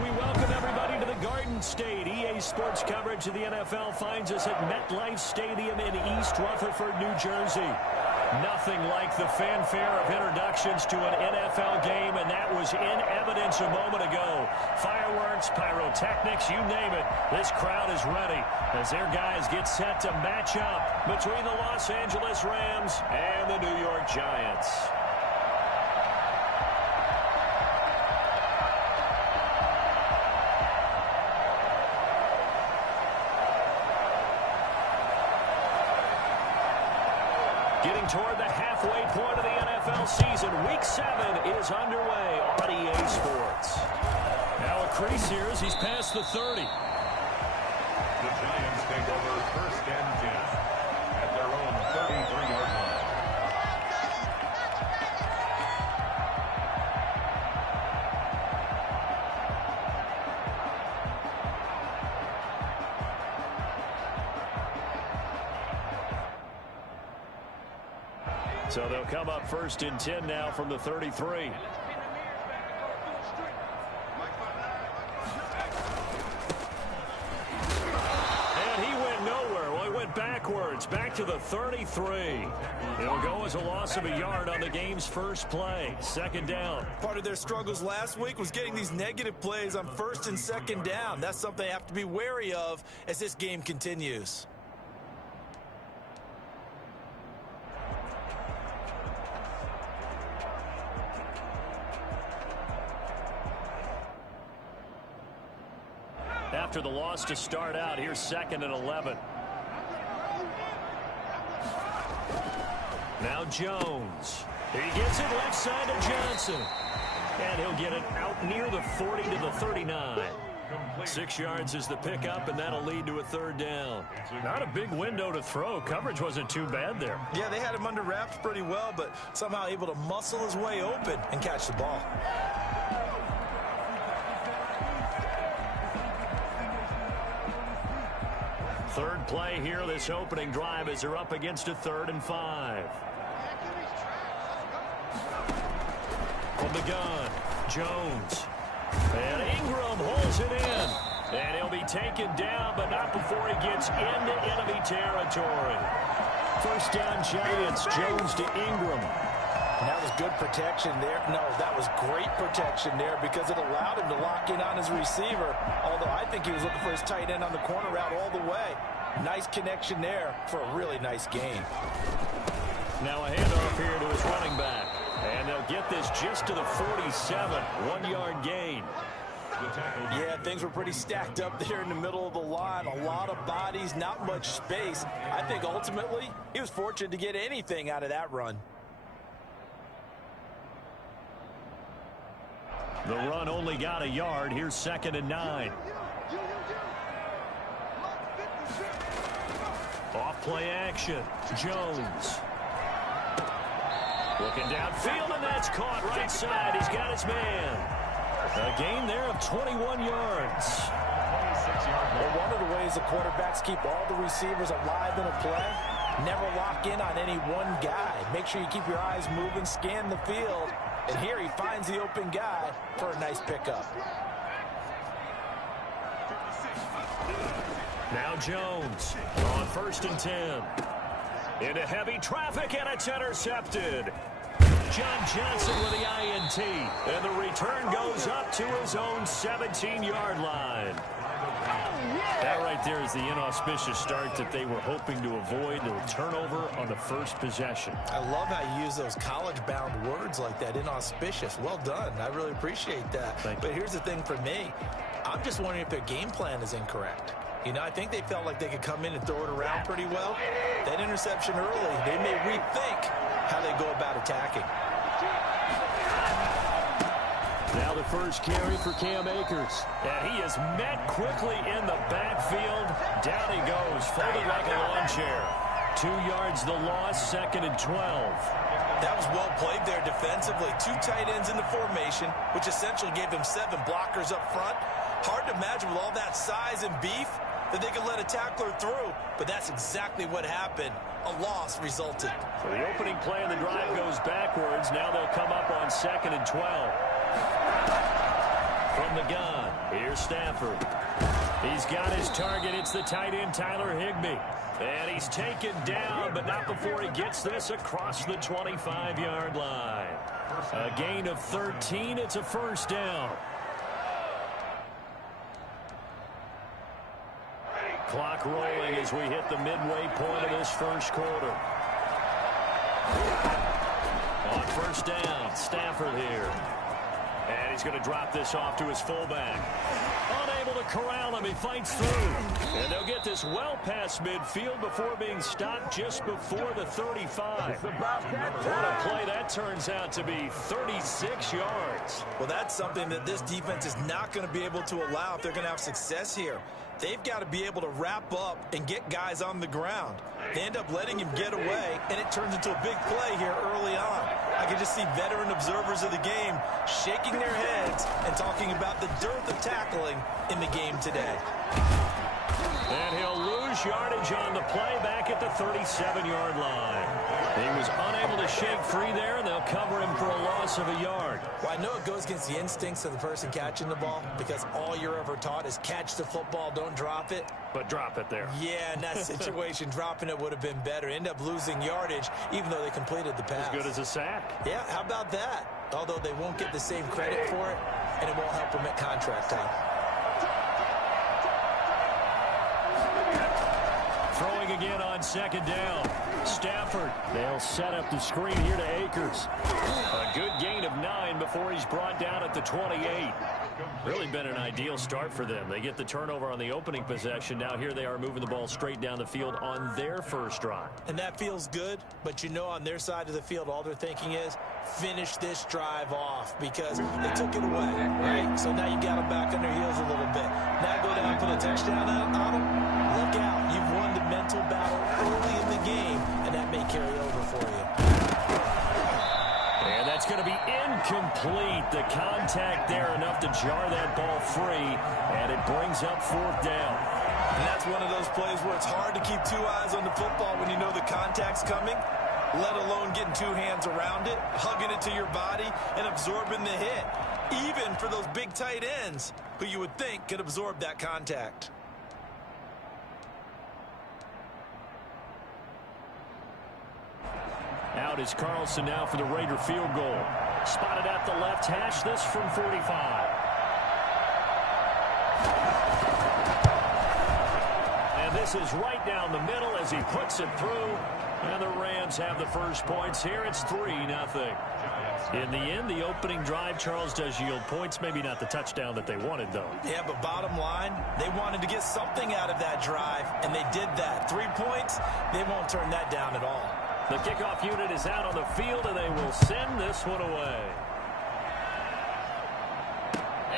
We welcome everybody to the Garden State. EA Sports coverage of the NFL finds us at MetLife Stadium in East Rutherford, New Jersey. Nothing like the fanfare of introductions to an NFL game, and that was in evidence a moment ago. Fireworks, pyrotechnics, you name it. This crowd is ready as their guys get set to match up between the Los Angeles Rams and the New York Giants. Getting toward the halfway point of the NFL season. Week 7 is underway on EA Sports. Now a crease here as he's past the 30. The Giants take over 1st and 10 at their own 33-yard line. So they'll come up 1st and 10 now from the 33. And he went nowhere. Well, he went backwards, back to the 33. It'll go as a loss of a yard on the game's first play. 2nd down. Part of their struggles last week was getting these negative plays on 1st and 2nd down. That's something they have to be wary of as this game continues. After the loss to start out, here's 2nd and 11. Now Jones. He gets it left side to Johnson. And he'll get it out near the 40 to the 39. 6 yards is the pickup, and that'll lead to a 3rd down. Not a big window to throw. Coverage wasn't too bad there. Yeah, they had him under wraps pretty well, but somehow able to muscle his way open and catch the ball. Third play here, this opening drive, as they're up against a 3rd and 5. From the gun, Jones. And Ingram holds it in. And he'll be taken down, but not before he gets into enemy territory. 1st down Giants, Jones to Ingram. And that was good protection there. No, that was great protection there because it allowed him to lock in on his receiver. Although I think he was looking for his tight end on the corner route all the way. Nice connection there for a really nice gain. Now a handoff here to his running back. And they'll get this just to the 47. 1-yard gain. Yeah, things were pretty stacked up there in the middle of the line. A lot of bodies, not much space. I think ultimately he was fortunate to get anything out of that run. The run only got a yard. Here's 2nd and 9. Off play action. Jones. Looking downfield, and that's caught right side. He's got his man. A gain there of 21 yards. Well, one of the ways the quarterbacks keep all the receivers alive in a play, never lock in on any one guy. Make sure you keep your eyes moving, scan the field. And here he finds the open guy for a nice pickup. Now Jones on 1st and 10. Into heavy traffic, and it's intercepted. John Johnson with the INT. And the return goes up to his own 17-yard line. That right there is the inauspicious start that they were hoping to avoid. A turnover on the first possession. I love how you use those college-bound words like that, inauspicious. Well done. I really appreciate that. But here's the thing for me. I'm just wondering if their game plan is incorrect. You know, I think they felt like they could come in and throw it around pretty well. That interception early, they may rethink how they go about attacking. Now the first carry for Cam Akers. And he is met quickly in the backfield. Down he goes, folded like a lawn chair. 2 yards the loss, 2nd and 12. That was well played there defensively. 2 tight ends in the formation, which essentially gave them 7 blockers up front. Hard to imagine with all that size and beef that they could let a tackler through, but that's exactly what happened. A loss resulted. So the opening play of the drive goes backwards. Now they'll come up on 2nd and 12. From the gun, here's Stafford. He's got his target. It's the tight end, Tyler Higbee. And he's taken down, but not before he gets this across the 25-yard line. A gain of 13. It's a first down. Clock rolling as we hit the midway point of this first quarter. On first down, Stafford here. And he's going to drop this off to his fullback. Unable to corral him. He fights through. And they'll get this well past midfield before being stopped just before the 35. What a play that turns out to be, 36 yards. Well, that's something that this defense is not going to be able to allow if they're going to have success here. They've got to be able to wrap up and get guys on the ground. They end up letting him get away, and it turns into a big play here early on. I can just see veteran observers of the game shaking their heads and talking about the dearth of tackling in the game today. And he'll lose yardage on the play back at the 37-yard line. He was unable to shake free there, and they'll cover him for a loss of a yard. Well, I know it goes against the instincts of the person catching the ball because all you're ever taught is catch the football, don't drop it. But drop it there. Yeah, in that situation, dropping it would have been better. End up losing yardage, even though they completed the pass. As good as a sack. Yeah, how about that? Although they won't get the same credit for it, and it won't help them at contract time. Throwing again on second down. Stafford. They'll set up the screen here to Akers. A good gain of 9 before he's brought down at the 28. Really been an ideal start for them. They get the turnover on the opening possession. Now here they are moving the ball straight down the field on their first drive. And that feels good, but you know on their side of the field, all they're thinking is finish this drive off because they took it away, right? So now you got them back on their heels a little bit. Now go down and put a touchdown on them. Look out. You've won the mental battle early in the game, and that may carry over for you. And that's going to be incomplete. The contact there enough to jar that ball free, and it brings up fourth down. And that's one of those plays where it's hard to keep two eyes on the football when you know the contact's coming, let alone getting two hands around it, hugging it to your body, and absorbing the hit, even for those big tight ends who you would think could absorb that contact. Out is Carlson now for the Raider field goal. Spotted at the left hash, this from 45. And this is right down the middle as he puts it through. And the Rams have the first points here. It's 3-0. In the end, the opening drive, Charles, does yield points. Maybe not the touchdown that they wanted, though. Yeah, but bottom line, they wanted to get something out of that drive, and they did that. 3 points, they won't turn that down at all. The kickoff unit is out on the field, and they will send this one away.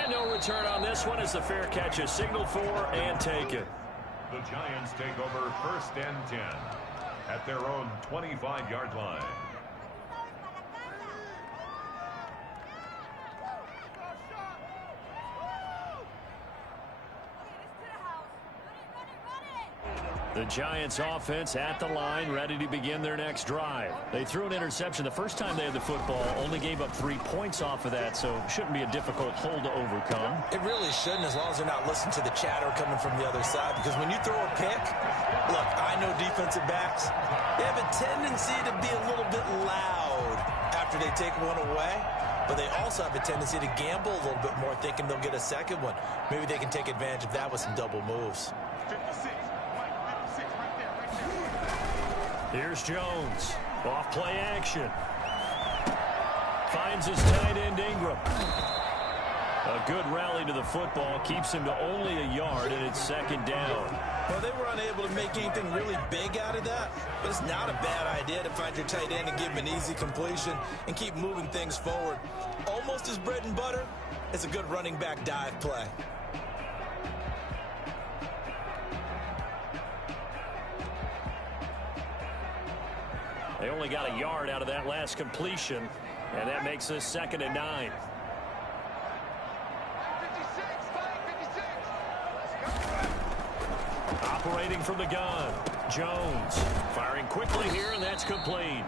And no return on this one as the fair catch is signaled for and taken. The Giants take over first and 10 at their own 25-yard line. The Giants offense at the line, ready to begin their next drive. They threw an interception the first time they had the football, only gave up 3 points off of that, so shouldn't be a difficult hole to overcome. It really shouldn't, as long as they're not listening to the chatter coming from the other side, because when you throw a pick, look, I know defensive backs, they have a tendency to be a little bit loud after they take one away, but they also have a tendency to gamble a little bit more, thinking they'll get a second one. Maybe they can take advantage of that with some double moves. Here's Jones. Off play action. Finds his tight end Ingram. A good rally to the football. Keeps him to only a yard, and it's second down. Well, they were unable to make anything really big out of that, but it's not a bad idea to find your tight end and give him an easy completion and keep moving things forward. Almost as bread and butter as a good running back dive play. They only got a yard out of that last completion, and that makes this second and 9. Operating from the gun, Jones firing quickly here, and that's complete.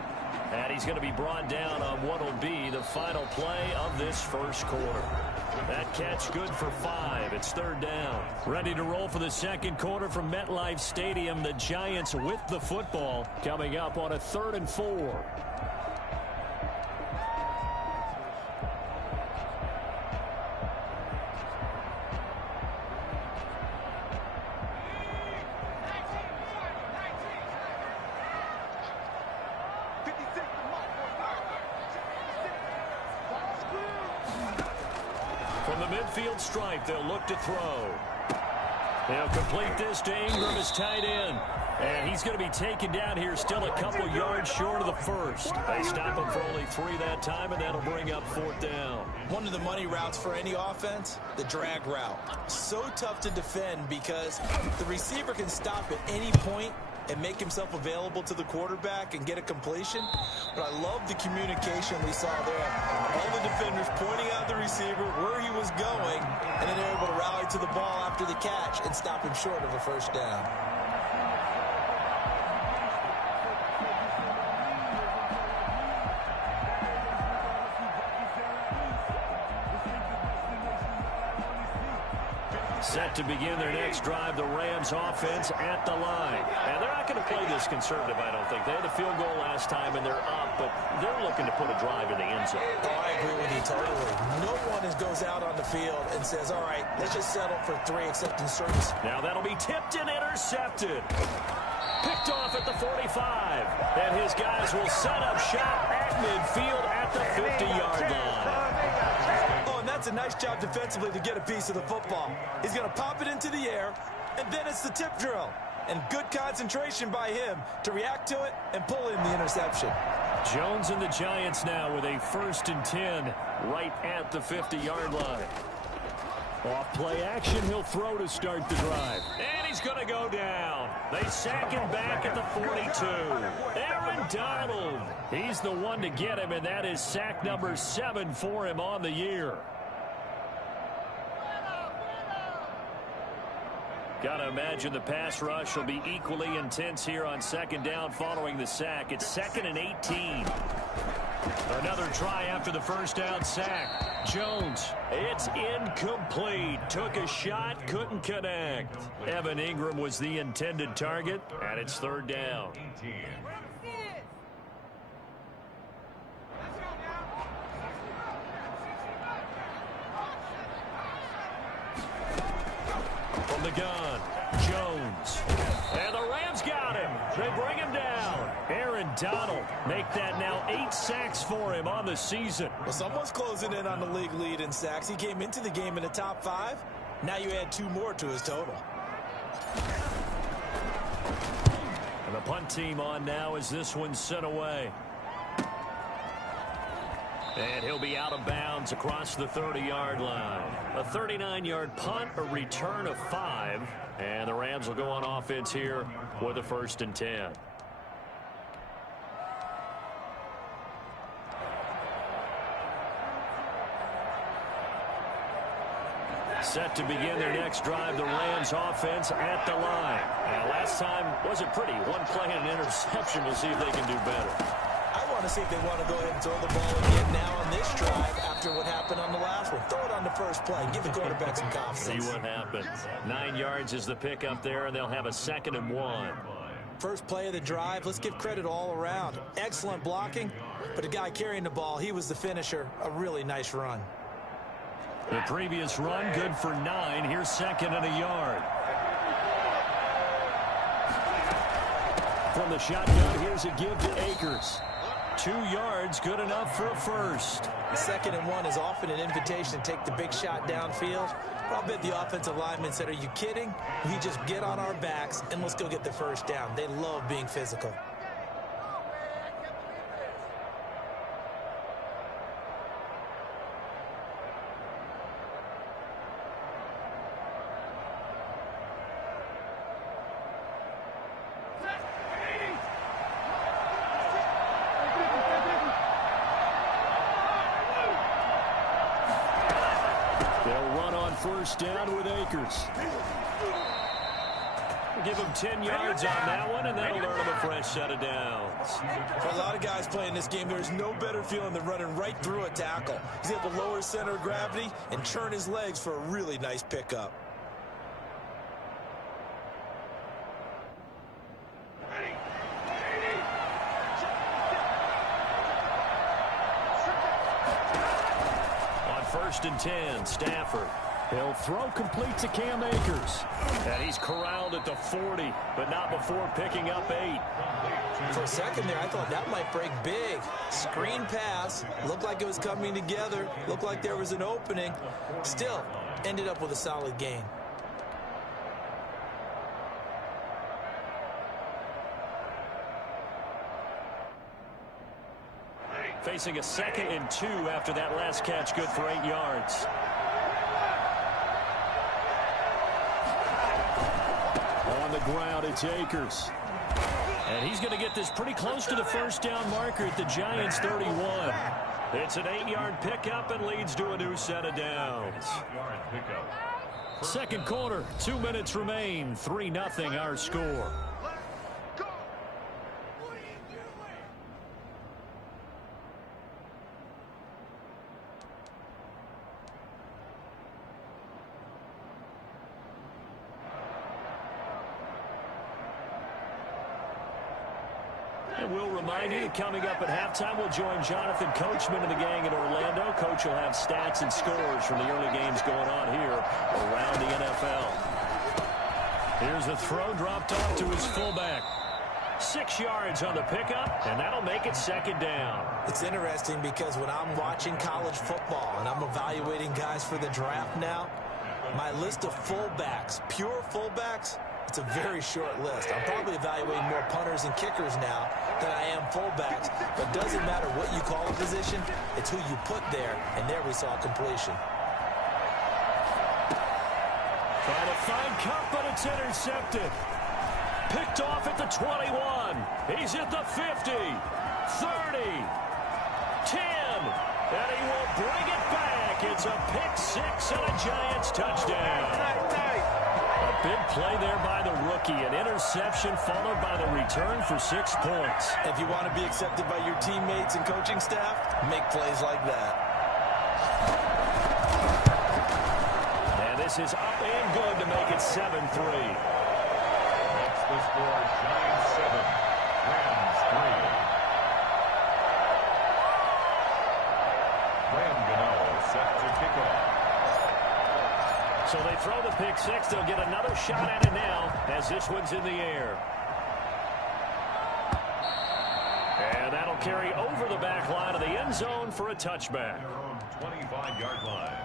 And he's going to be brought down on what will be the final play of this first quarter. That catch good for 5. It's third down. Ready to roll for the second quarter from MetLife Stadium. The Giants with the football coming up on a 3rd and 4. From the midfield stripe, they'll look to throw. They'll complete this to Ingram as tight end. And he's going to be taken down here, still a couple yards short of the first. They stop him for only 3 that time, and that'll bring up 4th down. One of the money routes for any offense, the drag route. So tough to defend because the receiver can stop at any point and make himself available to the quarterback and get a completion. But I love the communication we saw there. All the defenders pointing out the receiver, where he was going, and then they're able to rally to the ball after the catch and stop him short of a first down. Set to begin their next drive, the Rams offense at the line. And they're not going to play this conservative, I don't think. They had a field goal last time, and they're up, but they're looking to put a drive in the end zone. Oh, I agree with you totally. No one goes out on the field and says, all right, let's just settle for 3 except in certain. Now that'll be tipped and intercepted. Picked off at the 45. And his guys will set up shop at midfield at the 50-yard line. That's a nice job defensively to get a piece of the football. He's going to pop it into the air, and then it's the tip drill. And good concentration by him to react to it and pull in the interception. Jones and the Giants now with a 1st and 10 right at the 50-yard line. Off play action, he'll throw to start the drive. And he's going to go down. They sack him back at the 42. Aaron Donald. He's the one to get him, and that is sack number 7 for him on the year. Got to imagine the pass rush will be equally intense here on 2nd down following the sack. It's 2nd and 18. Another try after the first down sack. Jones, it's incomplete. Took a shot, couldn't connect. Evan Ingram was the intended target, and it's 3rd down. From the gun, Jones. And the Rams got him. They bring him down. Aaron Donald make that now 8 sacks for him on the season. Well, someone's closing in on the league lead in sacks. He came into the game in the top 5. Now you add 2 more to his total. And the punt team on now as this one's sent away. And he'll be out of bounds across the 30-yard line. A 39-yard punt, a return of 5. And the Rams will go on offense here with a 1st and 10. Set to begin their next drive, the Rams offense at the line. Now, last time wasn't pretty. 1 play and an interception. We'll see if they can do better. I want to see if they want to go ahead and throw the ball again now on this drive after what happened on the last one. Throw it on the first play. Give the quarterback some confidence. See what happens. 9 yards is the pickup there, and they'll have a 2nd and 1. First play of the drive. Let's give credit all around. Excellent blocking, but the guy carrying the ball, he was the finisher. A really nice run. The previous run, good for 9. Here's 2nd and a yard. From the shotgun, here's a give to Akers. 2 yards, good enough for a first. The 2nd and 1 is often an invitation to take the big shot downfield. I'll bet the offensive linemen said, are you kidding? We just get on our backs and let's go get the first down. They love being physical. They'll run on first down with Akers. They'll give him 10 yards on that one, and that'll earn him a fresh set of downs. For a lot of guys playing this game, there's no better feeling than running right through a tackle. He's able to lower his center of gravity and turn his legs for a really nice pickup. On 1st and 10, Stafford. He'll throw complete to Cam Akers. And he's corralled at the 40, but not before picking up 8. For a second there, I thought that might break big. Screen pass. Looked like it was coming together. Looked like there was an opening. Still, ended up with a solid gain. Facing a 2nd and 2 after that last catch, good for 8 yards. On the ground, it's Akers. And he's going to get this pretty close to the first down marker at the Giants' 31. It's an 8-yard pickup and leads to a new set of downs. Second quarter, 2 minutes remain. 3-0 our score. And we'll remind you that coming up at halftime, we'll join Jonathan Coachman and the gang in Orlando. Coach will have stats and scores from the early games going on here around the NFL. Here's the throw dropped off to his fullback. 6 yards on the pickup, and that'll make it 2nd down. It's interesting because when I'm watching college football and I'm evaluating guys for the draft now, my list of fullbacks, pure fullbacks, it's a very short list. I'm probably evaluating more punters and kickers now than I am fullbacks. But it doesn't matter what you call a position. It's who you put there. And there we saw completion. Trying to find Kupp, but it's intercepted. Picked off at the 21. He's at the 50. 30. 10. And he will bring it back. It's a pick 6 and a Giants touchdown. A big play there by the rookie. An interception followed by the return for 6 points. If you want to be accepted by your teammates and coaching staff, make plays like that. And this is up and good to make it 7-3. That's the score. Giants 7, Rams 3. Graham Gano set to kick off. So they throw the pick 6. They'll get another shot at it now as this one's in the air. And that'll carry over the back line of the end zone for a touchback. Their own 25-yard line.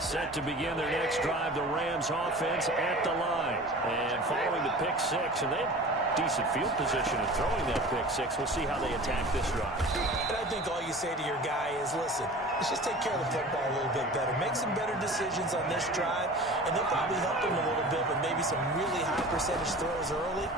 Set to begin their next drive, the Rams offense at the line. And following the pick 6, and they have decent field position in throwing that pick 6. We'll see how they attack this drive. And I think all you say to your guy is, listen, let's just take care of the football a little bit better. Make some better decisions on this drive, and they'll probably help him a little bit with maybe some really high percentage throws early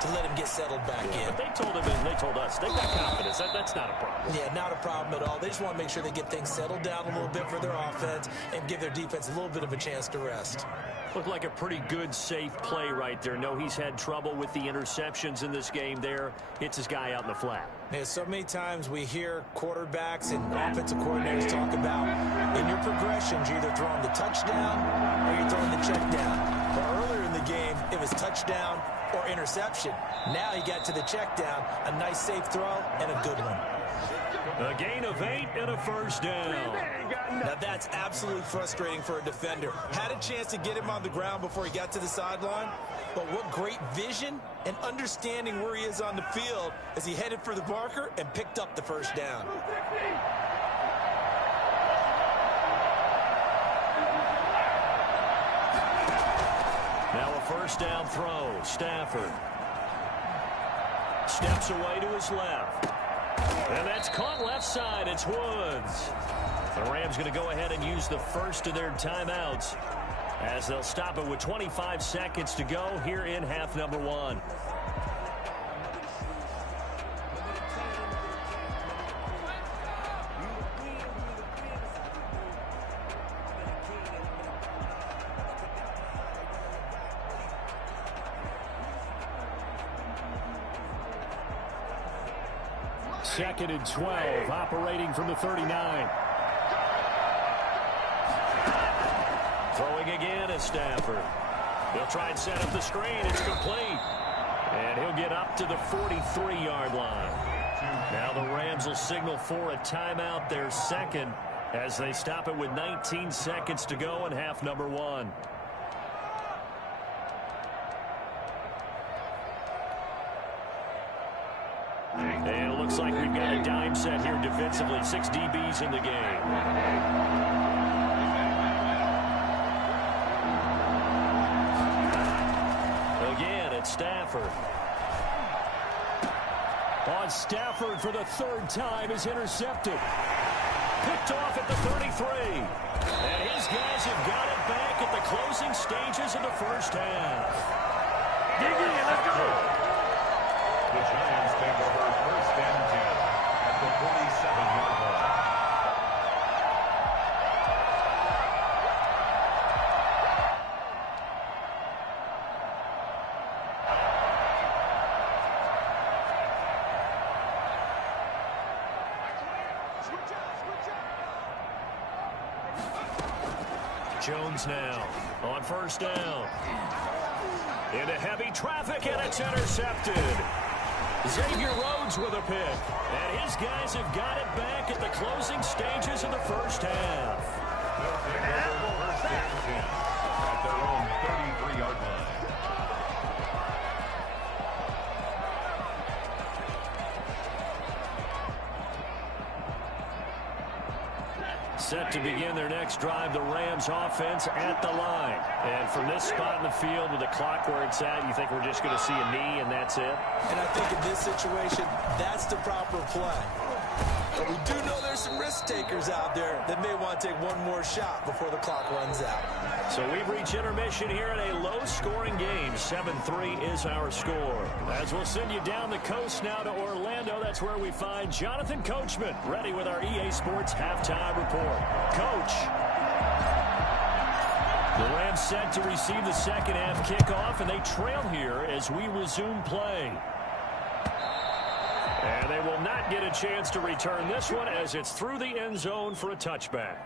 to let him get settled back in. But they told him and they told us they've got confidence. That's not a problem. Yeah, not a problem at all. They just want to make sure they get things settled down a little bit for their offense and give their defense a little bit of a chance to rest. Looked like a pretty good, safe play right there. No, he's had trouble with the interceptions in this game there. Hits his guy out in the flat. Yeah, so many times we hear quarterbacks and offensive coordinators talk about in your progressions, you're either throwing the touchdown or you're throwing the check down. But earlier in the game, it was touchdown or interception. Now he got to the check down, a nice safe throw, and a good one. A gain of 8 and a first down. Now that's absolutely frustrating for a defender. Had a chance to get him on the ground before he got to the sideline, but what great vision and understanding where he is on the field as he headed for the marker and picked up the first down. Now a first down throw. Stafford steps away to his left. And that's caught left side. It's Woods. The Rams going to go ahead and use the first of their timeouts as they'll stop it with 25 seconds to go here in half number one. Second and 12, operating from the 39. Throwing again is Stafford. He'll try and set up the screen. It's complete. And he'll get up to the 43-yard line. Now the Rams will signal for a timeout, their second, as they stop it with 19 seconds to go in half number one. And it looks like we've got a dime set here defensively. 6 DBs in the game. Again, it's Stafford. On Stafford for the third time is intercepted. Picked off at the 33. And his guys have got it back at the closing stages of the first half. Let's go. The Giants take over first and 10 at the 47-yard line. Jones now on first down. Into heavy traffic, and it's intercepted. Xavier Rhodes with a pick. And his guys have got it back at the closing stages of the first half. They'll take over first and 10 at their own 33-yard line. Set to begin their next drive, the Rams offense at the line. And from this spot in the field with the clock where it's at, you think we're just going to see a knee and that's it? And I think in this situation, that's the proper play. But we do know there's some risk takers out there that may want to take one more shot before the clock runs out. So we've reached intermission here in a low-scoring game. 7-3 is our score. As we'll send you down the coast now to Orlando, that's where we find Jonathan Coachman, ready with our EA Sports halftime report. Coach. The Rams set to receive the second half kickoff, and they trail here as we resume play. And they will not get a chance to return this one as it's through the end zone for a touchback.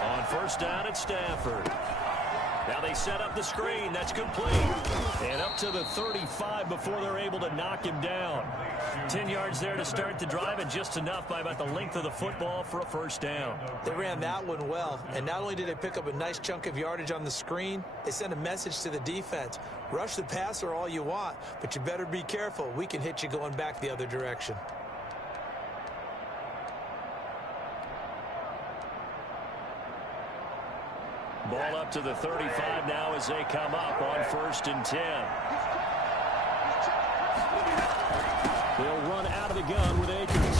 On first down at Stafford. Now they set up the screen. That's complete. And up to the 35 before they're able to knock him down. 10 yards there to start the drive, and just enough by about the length of the football for a first down. They ran that one well, and not only did they pick up a nice chunk of yardage on the screen, they sent a message to the defense. Rush the passer all you want, but you better be careful. We can hit you going back the other direction. Ball up to the 35 now as they come up on first and 10. They'll run out of the gun with Akers.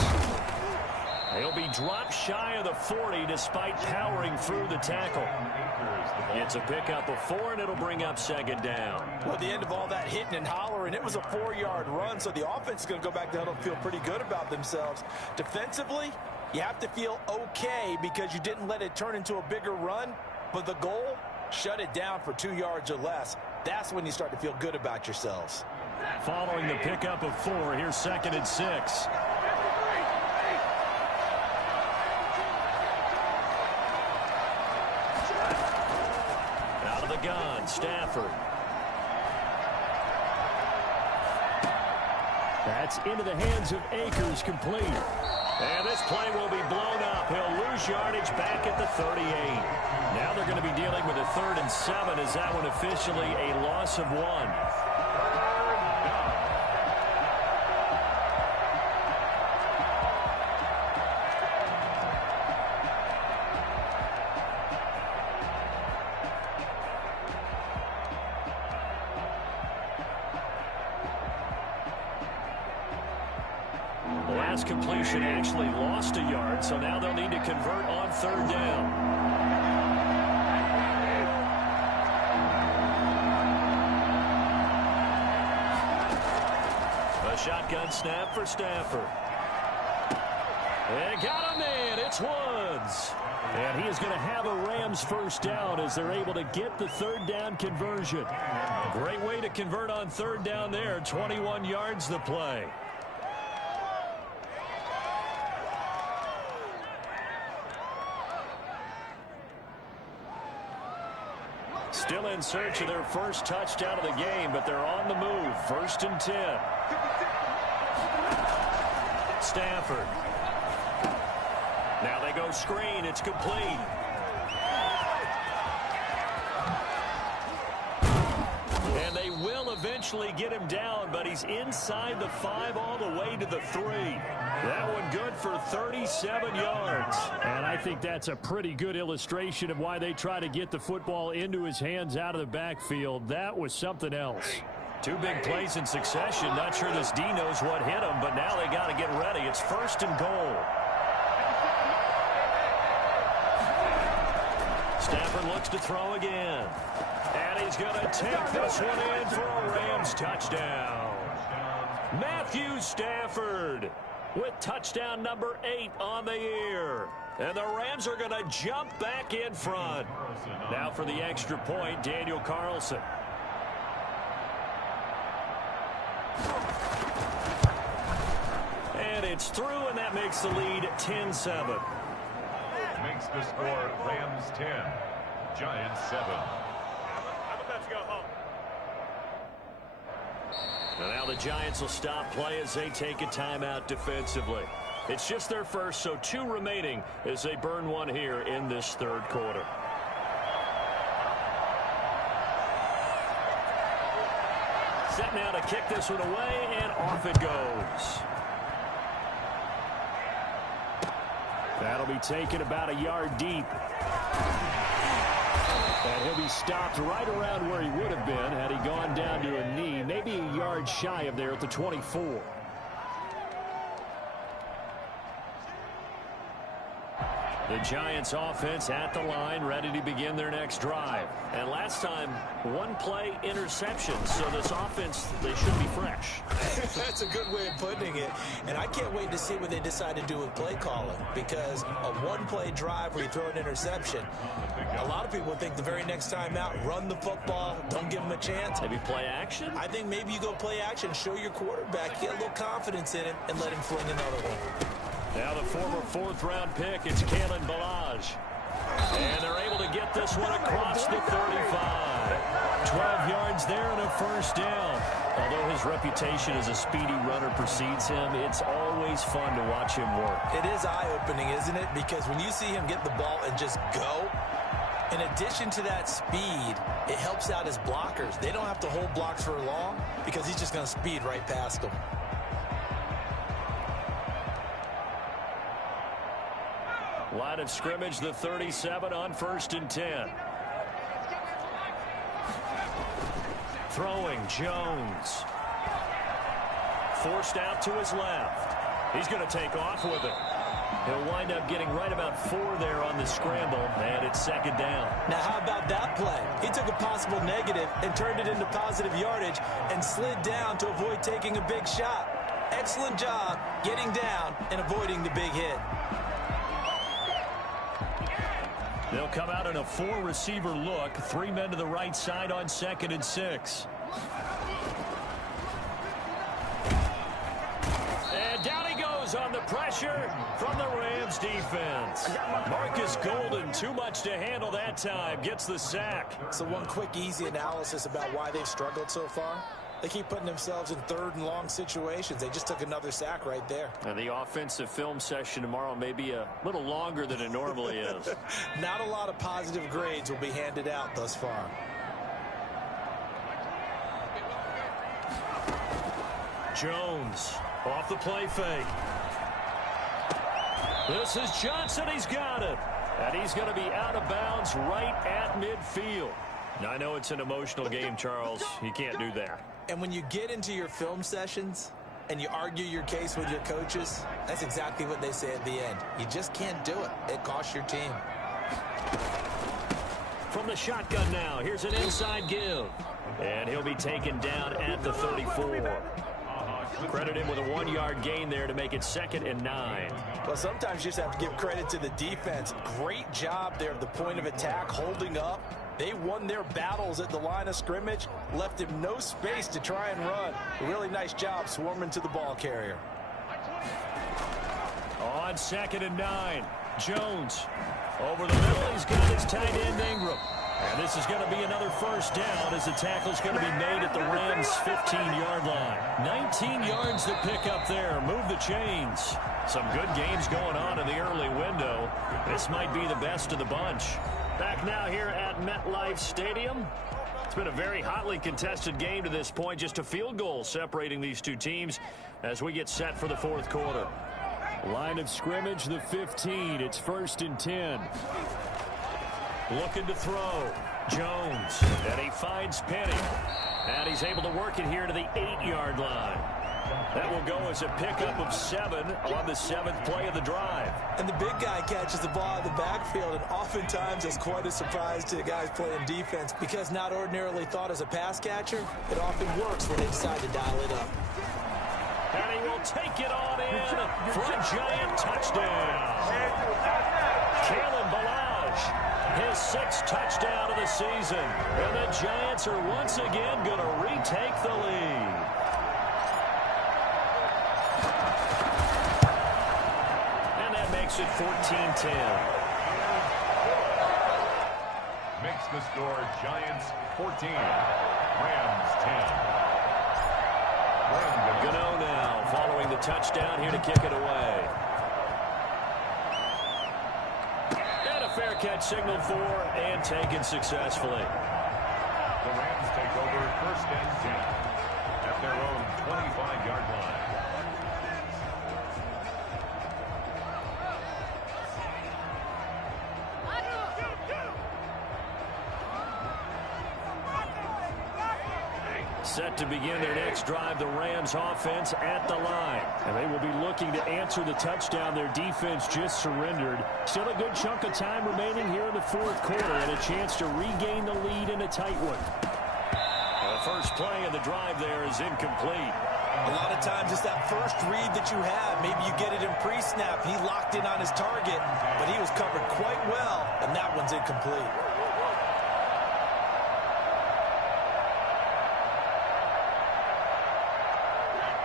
They'll be dropped shy of the 40 despite powering through the tackle. It's a pickup of 4, and it'll bring up second down. Well, at the end of all that hitting and hollering, it was a 4-yard run, so the offense is going to go back down and feel pretty good about themselves. Defensively, you have to feel okay because you didn't let it turn into a bigger run. But the goal, shut it down for 2 yards or less. That's when you start to feel good about yourselves. Following the pickup of 4, here's second and 6. Out of the gun, Stafford. That's into the hands of Akers, complete. And this play will be blown up. He'll lose yardage back at the 38. Now they're going to be dealing with a 3rd and 7 as that one officially a loss of 1. pass completion actually lost a yard, so now they'll need to convert on third down. A shotgun snap for Stafford. They got him in. It's Woods. And he is going to have a Rams first down as they're able to get the third down conversion. Great way to convert on third down there. 21 yards the play. Still in search of their first touchdown of the game, but they're on the move. 1st and 10. Stafford. Now they go screen. It's complete. And they will eventually get him down, but he's inside the 5 all the way to the 3. That one good for 37 yards. And I think that's a pretty good illustration of why they try to get the football into his hands out of the backfield. That was something else. 2 big plays in succession. Not sure this D knows what hit him, but now they got to get ready. It's 1st and goal. Stafford looks to throw again. And he's going to take this one in for a Rams touchdown. Matthew Stafford with touchdown number 8 on the year. And the Rams are going to jump back in front. Now for the extra point, Daniel Carlson. And it's through, and that makes the lead 10-7. Makes the score Rams 10, Giants 7. Let's go home. And now the Giants will stop play as they take a timeout defensively. It's just their first, so 2 remaining as they burn one here in this 3rd quarter. Set now to kick this one away, and off it goes. That'll be taken about a yard deep. And he'll be stopped right around where he would have been had he gone down to a knee, maybe a yard shy of there at the 24. The Giants offense at the line, ready to begin their next drive. And last time, 1 play interception, so this offense, they should be fresh. That's a good way of putting it. And I can't wait to see what they decide to do with play calling, because a 1-play drive where you throw an interception, a lot of people think the very next time out, run the football, don't give them a chance. Maybe play action? I think maybe you go play action, show your quarterback, get a little confidence in it, and let him fling another one. Now the former 4th-round pick, it's Kalen Ballage. And they're able to get this one across the 35. 12 yards there and a first down. Although his reputation as a speedy runner precedes him, it's always fun to watch him work. It is eye-opening, isn't it? Because when you see him get the ball and just go, in addition to that speed, it helps out his blockers. They don't have to hold blocks for long because he's just going to speed right past them. Line of scrimmage, the 37 on 1st and 10. Throwing, Jones. Forced out to his left. He's going to take off with it. He'll wind up getting right about 4 there on the scramble, and it's 2nd down. Now, how about that play? He took a possible negative and turned it into positive yardage and slid down to avoid taking a big shot. Excellent job getting down and avoiding the big hit. They'll come out in a 4-receiver look. 3 men to the right side on 2nd and 6. And down he goes on the pressure from the Rams defense. Marcus Golden, too much to handle that time, gets the sack. So one quick, easy analysis about why they've struggled so far. They keep putting themselves in 3rd and long situations. They just took another sack right there. And the offensive film session tomorrow may be a little longer than it normally is. Not a lot of positive grades will be handed out thus far. Jones off the play fake. This is Johnson. He's got it. And he's going to be out of bounds right at midfield. Now, I know it's an emotional game, Charles. You can't do that. And when you get into your film sessions, and you argue your case with your coaches, that's exactly what they say at the end. You just can't do it. It costs your team. From the shotgun now, here's an inside give. And he'll be taken down at the 34. Credit him with a 1-yard gain there to make it 2nd and 9. Well, sometimes you just have to give credit to the defense. Great job there at the point of attack, holding up. They won their battles at the line of scrimmage, left him no space to try and run. A really nice job swarming to the ball carrier. On 2nd and 9, Jones. Over the middle, he's got his tight end Ingram. And this is going to be another first down as the tackle's going to be made at the Rams' 15-yard line. 19 yards to pick up there. Move the chains. Some good games going on in the early window. This might be the best of the bunch. Back now here at MetLife Stadium. It's been a very hotly contested game to this point. Just a field goal separating these two teams as we get set for the fourth quarter. Line of scrimmage, the 15. It's 1st and 10. Looking to throw. Jones. And he finds Penny. And he's able to work it here to the 8-yard line. That will go as a pickup of 7 on the 7th play of the drive. And the big guy catches the ball in the backfield, and oftentimes it's quite a surprise to the guys playing defense because not ordinarily thought as a pass catcher, it often works when they decide to dial it up. And he will take it on in for a Giant touchdown. Kalen Ballage, his 6th touchdown of the season. And the Giants are once again going to retake the lead. And that makes it 14-10. Makes the score Giants 14, Rams 10. Gano now following the touchdown here to kick it away. And a fair catch signaled for and taken successfully. The Rams take over 1st and 10 at their own 25-yard line. Set to begin their next drive, the Rams offense at the line. And they will be looking to answer the touchdown their defense just surrendered. Still a good chunk of time remaining here in the fourth quarter and a chance to regain the lead in a tight one. The first play of the drive there is incomplete. A lot of times it's that first read that you have. Maybe you get it in pre-snap. He locked in on his target, but he was covered quite well, and that one's incomplete.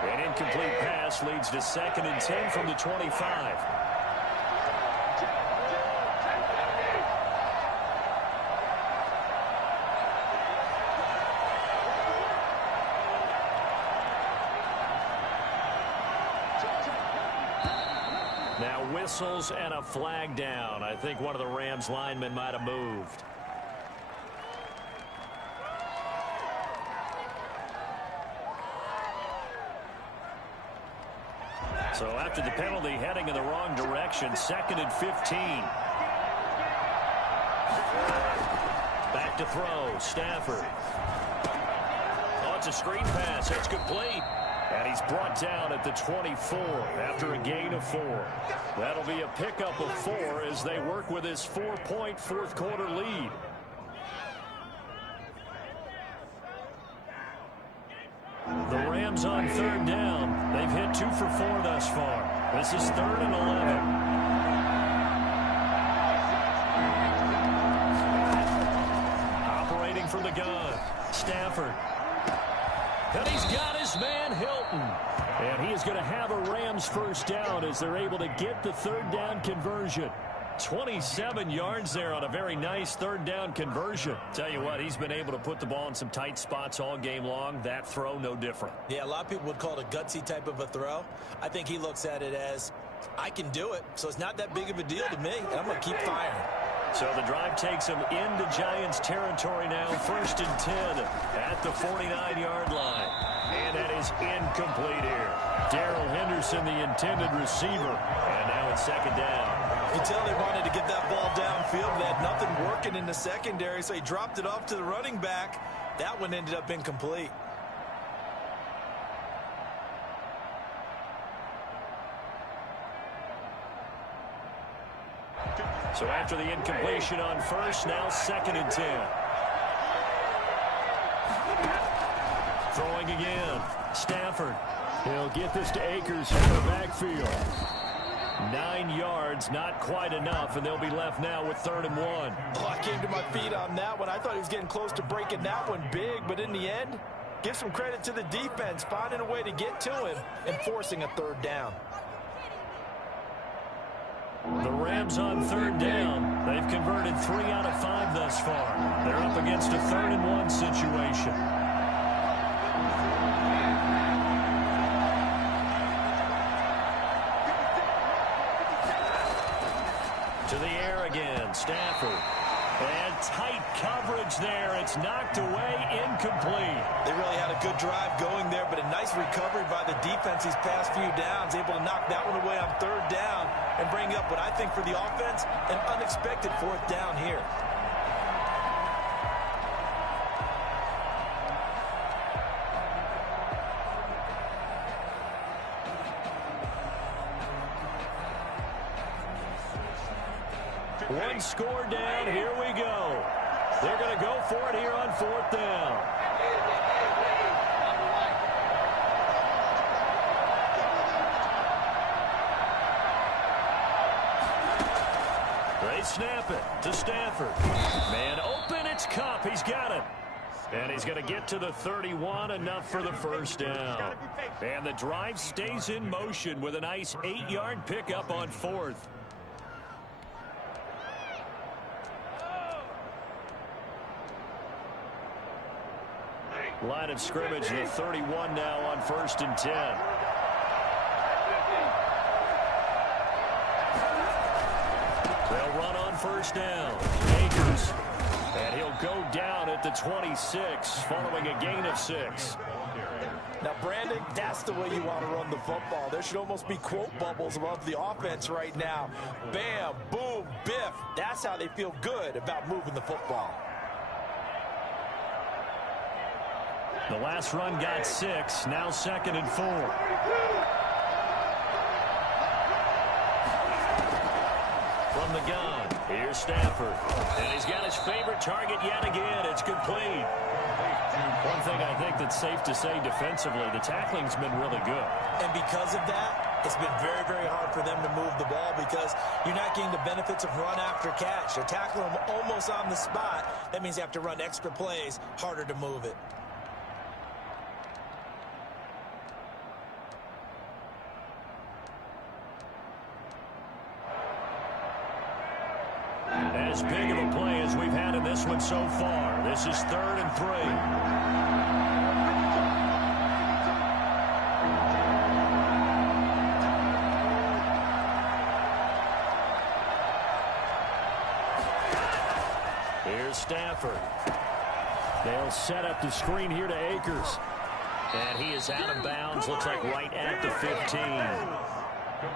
An incomplete pass leads to 2nd and 10 from the 25. Now whistles and a flag down. I think one of the Rams linemen might have moved. So after the penalty, heading in the wrong direction, 2nd and 15. Back to throw, Stafford. Oh, it's a screen pass. It's complete. And he's brought down at the 24 after a gain of 4. That'll be a pickup of 4 as they work with his 4-point fourth quarter lead. The Rams on 3rd down. They've hit 2 for 4 thus far. This is 3rd and 11. Operating from the gun, Stafford. And he's got his man, Hilton. And he is going to have a Rams first down as they're able to get the 3rd down conversion. 27 yards there on a very nice 3rd down conversion. Tell you what, he's been able to put the ball in some tight spots all game long. That throw, no different. Yeah, a lot of people would call it a gutsy type of a throw. I think he looks at it as, I can do it, so it's not that big of a deal to me, and I'm going to keep firing. So the drive takes him into Giants territory now, 1st and 10 at the 49-yard line. And that is incomplete here. Darrell Henderson, the intended receiver, and now it's 2nd down. You can tell they wanted to get that ball downfield. They had nothing working in the secondary, so he dropped it off to the running back. That one ended up incomplete. So after the incompletion on first, now 2nd and 10. Throwing again. Stafford. He'll get this to Akers in the backfield. 9 yards, not quite enough, and they'll be left now with 3rd and 1. Oh, I came to my feet on that one. I thought he was getting close to breaking that one big, but in the end, give some credit to the defense, finding a way to get to him and forcing a 3rd down. The Rams on 3rd down. They've converted 3 out of 5 thus far. They're up against a 3rd and 1 situation. To the air again, Stafford. And tight coverage there. It's knocked away, incomplete. They really had a good drive going there, but a nice recovery by the defense these past few downs, able to knock that one away on 3rd down and bring up what I think for the offense, an unexpected 4th down here. One score down. Here we go. They're going to go for it here on 4th down. They snap it to Stafford. Man open, it's Kupp. He's got it. And he's going to get to the 31, enough for the 1st down. And the drive stays in motion with a nice 8-yard pickup on 4th. Line of scrimmage, the 31 now on 1st and 10. They'll run on 1st down. Akers. And he'll go down at the 26, following a gain of 6. Now, Brandon, that's the way you want to run the football. There should almost be quote bubbles above the offense right now. Bam, boom, biff. That's how they feel good about moving the football. The last run got 6, now 2nd and 4. From the gun, here's Stafford. And he's got his favorite target yet again. It's complete. One thing I think that's safe to say defensively, the tackling's been really good. And because of that, it's been very, very hard for them to move the ball because you're not getting the benefits of run after catch. They're tackling them almost on the spot. That means you have to run extra plays, harder to move it. As big of a play as we've had in this one so far. This is 3rd and 3. Here's Stafford. They'll set up the screen here to Akers. And he is out of bounds, looks like right at the 15.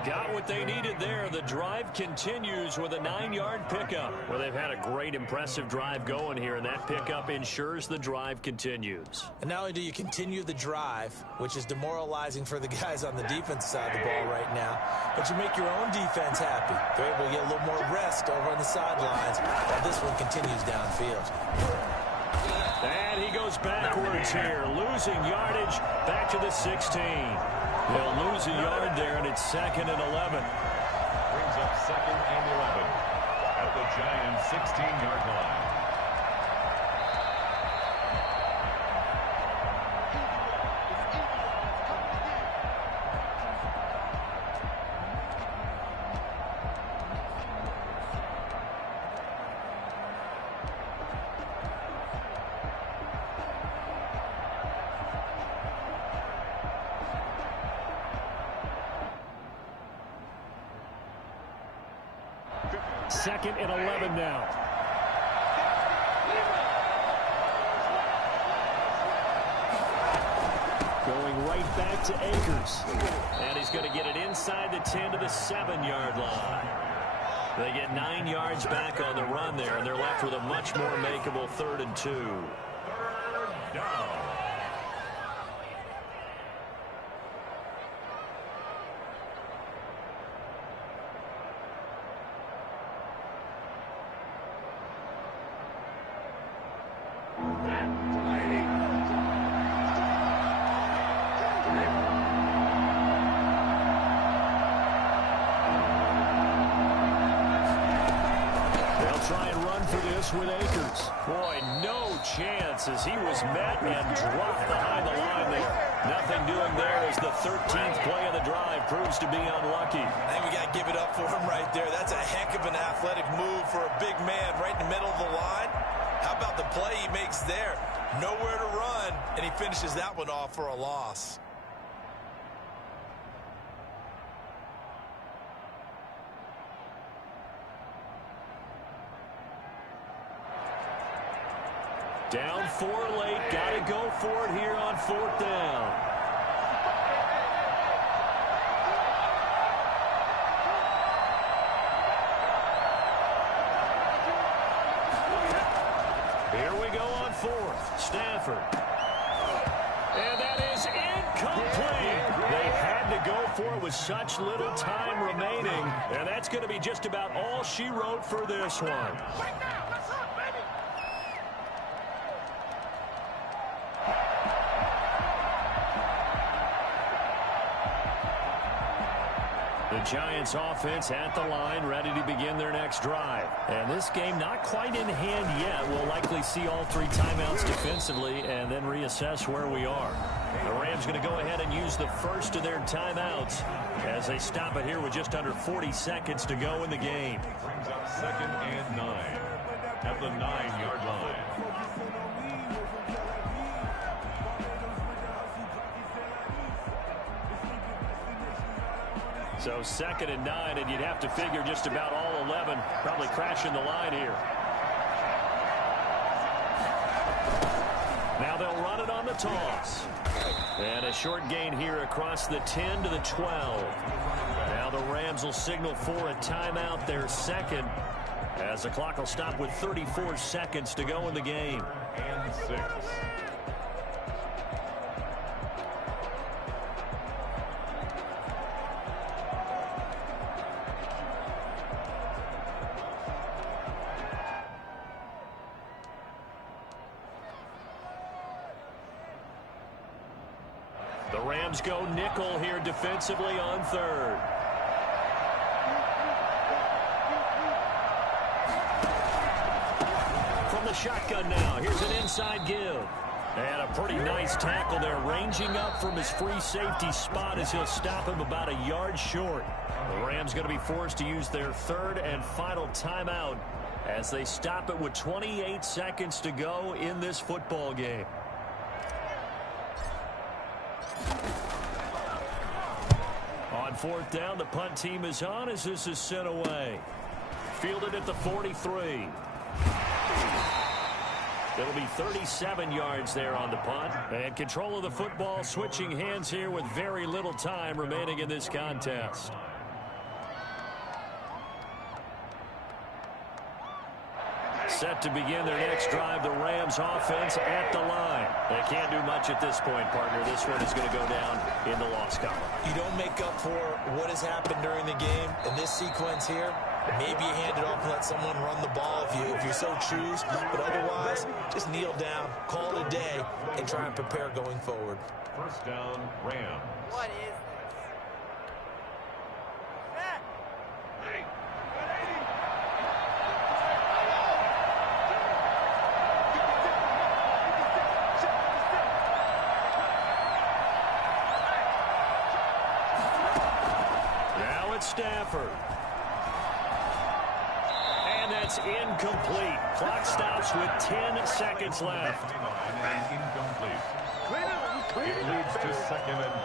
Got what they needed there. The drive continues with a 9-yard pickup. Well, they've had a great, impressive drive going here, and that pickup ensures the drive continues. And not only do you continue the drive, which is demoralizing for the guys on the defense side of the ball right now, but you make your own defense happy. They're able to get a little more rest over on the sidelines while this one continues downfield. And he goes backwards here, losing yardage back to the 16. They'll lose a yard there, and it's 2nd and 11. Brings up 2nd and 11 at the Giants' 16-yard line. Second and 11 now. Going right back to Akers. And he's going to get it inside the 10 to the 7-yard line. They get 9 yards back on the run there, and they're left with a much more makeable 3rd and 2. 3rd down. for this with Akers. Boy, no chance as he was met and dropped behind the line there. Nothing doing there as the 13th play of the drive proves to be unlucky. I think we got to give it up for him right there. That's a heck of an athletic move for a big man right in the middle of the line. How about the play he makes there? Nowhere to run, and he finishes that one off for a loss. Down 4 late. Got to go for it here on 4th down. Here we go on 4th. Stafford. And that is incomplete. They had to go for it with such little time remaining. And that's going to be just about all she wrote for this one. The Giants offense at the line, ready to begin their next drive. And this game not quite in hand yet. We'll likely see all 3 timeouts defensively and then reassess where we are. The Rams going to go ahead and use the first of their timeouts as they stop it here with just under 40 seconds to go in the game. Brings up 2nd and 9 at the 9-yard line. So 2nd and 9, and you'd have to figure just about all 11 probably crashing the line here. Now they'll run it on the toss. And a short gain here across the 10 to the 12. Now the Rams will signal for a timeout, their second, as the clock will stop with 34 seconds to go in the game. And 6. The Rams go nickel here defensively on 3rd. From the shotgun now, here's an inside give. And a pretty nice tackle there, ranging up from his free safety spot as he'll stop him about a yard short. The Rams going to be forced to use their 3rd and final timeout as they stop it with 28 seconds to go in this football game. On 4th down, the punt team is on as this is sent away. Fielded at the 43. It'll be 37 yards there on the punt. And control of the football switching hands here with very little time remaining in this contest. Set to begin their next drive, the Rams offense at the line. They can't do much at this point, partner. This one is going to go down in the loss column. You don't make up for what has happened during the game. In this sequence here, maybe you hand it off and let someone run the ball if you so choose. But otherwise, just kneel down, call it a day, and try and prepare going forward. 1st down, Rams. What is this? Stafford. And that's incomplete. Clock stops with 10 seconds left. And incomplete. It leads to 2nd and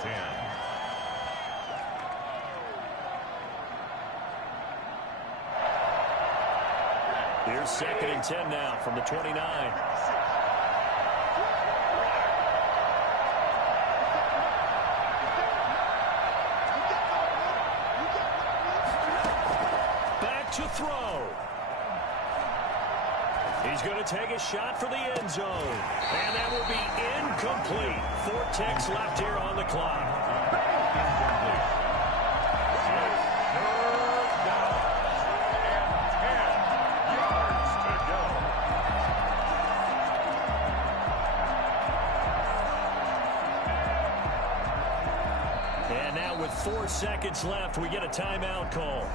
10. Here's 2nd and 10 now from the 29. To throw. He's going to take a shot for the end zone. And that will be incomplete. 4 ticks left here on the clock. Incomplete. 3rd down and 10 yards to go. And now with 4 seconds left, we get a timeout call.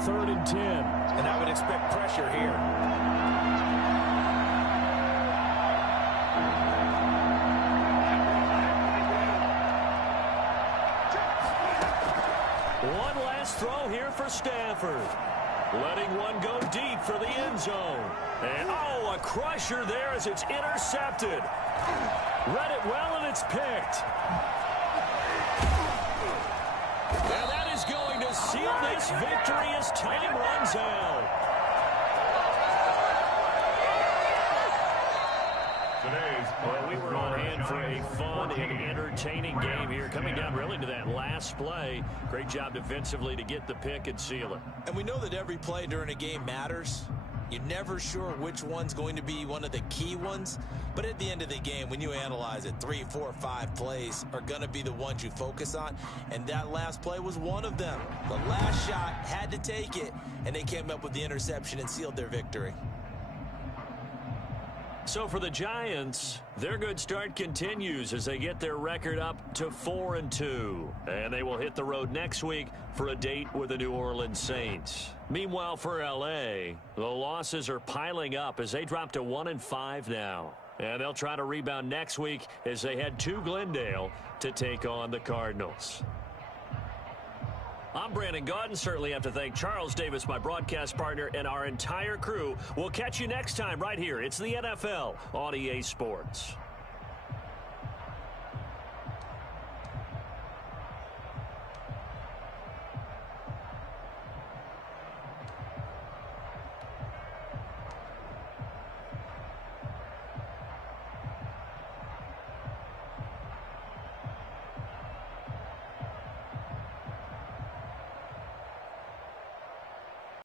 3rd and 10. And I would expect pressure here. One last throw here for Stafford. Letting one go deep for the end zone. And, oh, a crusher there as it's intercepted. Read it well, and it's picked. And that is going to seal this victory as time runs out. Well, we were on hand for a fun and entertaining game here, coming down really to that last play. Great job defensively to get the pick and seal it. And we know that every play during a game matters. You're never sure which one's going to be one of the key ones. But at the end of the game, when you analyze it, 3, 4, 5 plays are going to be the ones you focus on. And that last play was one of them. The last shot had to take it, and they came up with the interception and sealed their victory. So for the Giants, their good start continues as they get their record up to 4-2. And they will hit the road next week for a date with the New Orleans Saints. Meanwhile, for L.A., the losses are piling up as they drop to 1-5 now. And they'll try to rebound next week as they head to Glendale to take on the Cardinals. I'm Brandon Gaudin. Certainly have to thank Charles Davis, my broadcast partner, and our entire crew. We'll catch you next time right here. It's the NFL on EA Sports.